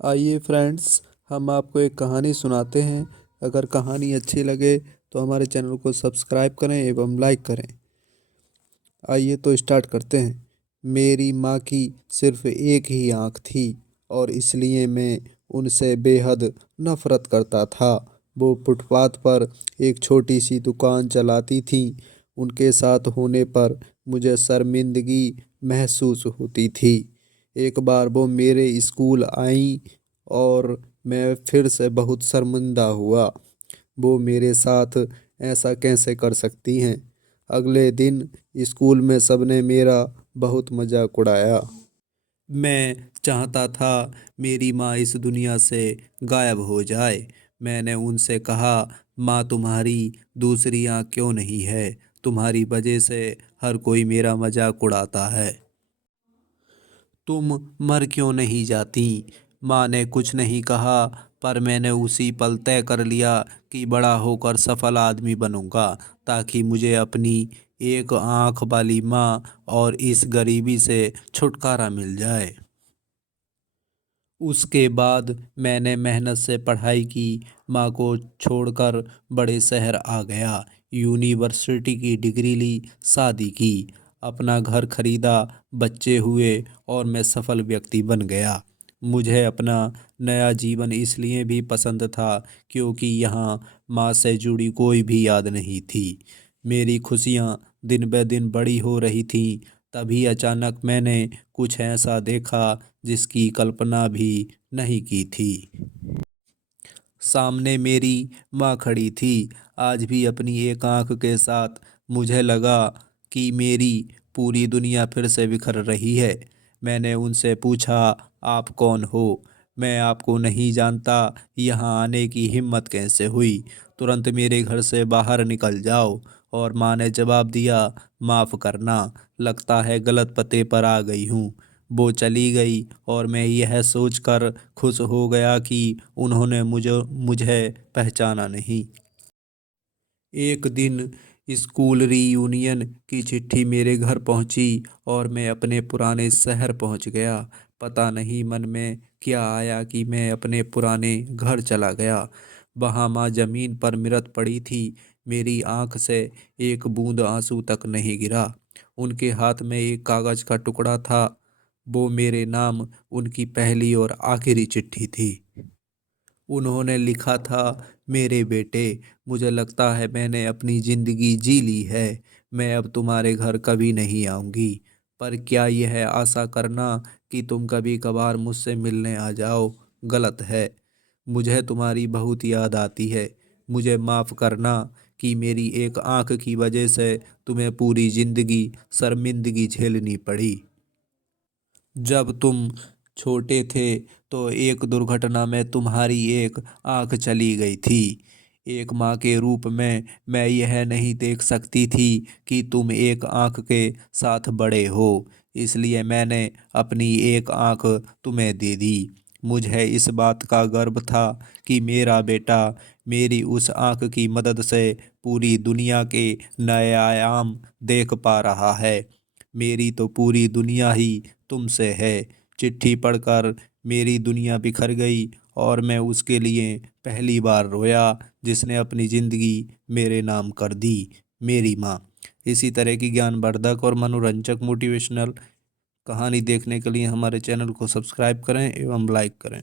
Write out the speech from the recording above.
आइए फ्रेंड्स, हम आपको एक कहानी सुनाते हैं। अगर कहानी अच्छी लगे तो हमारे चैनल को सब्सक्राइब करें एवं लाइक करें। आइए तो स्टार्ट करते हैं। मेरी माँ की सिर्फ एक ही आँख थी और इसलिए मैं उनसे बेहद नफरत करता था। वो फुटपाथ पर एक छोटी सी दुकान चलाती थी। उनके साथ होने पर मुझे शर्मिंदगी महसूस होती थी। एक बार वो मेरे स्कूल आई और मैं फिर से बहुत शर्मिंदा हुआ। वो मेरे साथ ऐसा कैसे कर सकती हैं। अगले दिन स्कूल में सबने मेरा बहुत मजाक उड़ाया। मैं चाहता था मेरी माँ इस दुनिया से गायब हो जाए। मैंने उनसे कहा, माँ तुम्हारी दूसरी आँख क्यों नहीं है? तुम्हारी वजह से हर कोई मेरा मजाक उड़ाता है। तुम मर क्यों नहीं जाती? माँ ने कुछ नहीं कहा, पर मैंने उसी पल तय कर लिया कि बड़ा होकर सफल आदमी बनूंगा, ताकि मुझे अपनी एक आंख वाली माँ और इस गरीबी से छुटकारा मिल जाए। उसके बाद मैंने मेहनत से पढ़ाई की, माँ को छोड़कर बड़े शहर आ गया, यूनिवर्सिटी की डिग्री ली, शादी की, अपना घर खरीदा, बच्चे हुए और मैं सफल व्यक्ति बन गया। मुझे अपना नया जीवन इसलिए भी पसंद था क्योंकि यहाँ माँ से जुड़ी कोई भी याद नहीं थी। मेरी खुशियाँ दिन ब दिन बड़ी हो रही थीं। तभी अचानक मैंने कुछ ऐसा देखा जिसकी कल्पना भी नहीं की थी। सामने मेरी माँ खड़ी थी, आज भी अपनी एक आंख के साथ। मुझे लगा कि मेरी पूरी दुनिया फिर से बिखर रही है। मैंने उनसे पूछा, आप कौन हो? मैं आपको नहीं जानता। यहाँ आने की हिम्मत कैसे हुई? तुरंत मेरे घर से बाहर निकल जाओ। और माँ ने जवाब दिया, माफ़ करना, लगता है गलत पते पर आ गई हूँ। वो चली गई और मैं यह सोचकर खुश हो गया कि उन्होंने मुझे मुझे पहचाना नहीं। एक दिन स्कूल रीयूनियन की चिट्ठी मेरे घर पहुंची और मैं अपने पुराने शहर पहुंच गया। पता नहीं मन में क्या आया कि मैं अपने पुराने घर चला गया। वहाँ माँ जमीन पर मृत पड़ी थी। मेरी आंख से एक बूंद आंसू तक नहीं गिरा। उनके हाथ में एक कागज का टुकड़ा था। वो मेरे नाम उनकी पहली और आखिरी चिट्ठी थी। उन्होंने लिखा था, मेरे बेटे, मुझे लगता है मैंने अपनी ज़िंदगी जी ली है। मैं अब तुम्हारे घर कभी नहीं आऊँगी। पर क्या यह आशा करना कि तुम कभी कभार मुझसे मिलने आ जाओ गलत है। मुझे तुम्हारी बहुत याद आती है। मुझे माफ़ करना कि मेरी एक आंख की वजह से तुम्हें पूरी ज़िंदगी शर्मिंदगी झेलनी पड़ी। जब तुम छोटे थे तो एक दुर्घटना में तुम्हारी एक आंख चली गई थी। एक माँ के रूप में मैं यह नहीं देख सकती थी कि तुम एक आंख के साथ बड़े हो, इसलिए मैंने अपनी एक आंख तुम्हें दे दी। मुझे इस बात का गर्व था कि मेरा बेटा मेरी उस आंख की मदद से पूरी दुनिया के नए आयाम देख पा रहा है। मेरी तो पूरी दुनिया ही तुमसे है। चिट्ठी पढ़कर मेरी दुनिया बिखर गई और मैं उसके लिए पहली बार रोया जिसने अपनी ज़िंदगी मेरे नाम कर दी, मेरी माँ। इसी तरह की ज्ञानवर्धक और मनोरंजक मोटिवेशनल कहानी देखने के लिए हमारे चैनल को सब्सक्राइब करें एवं लाइक करें।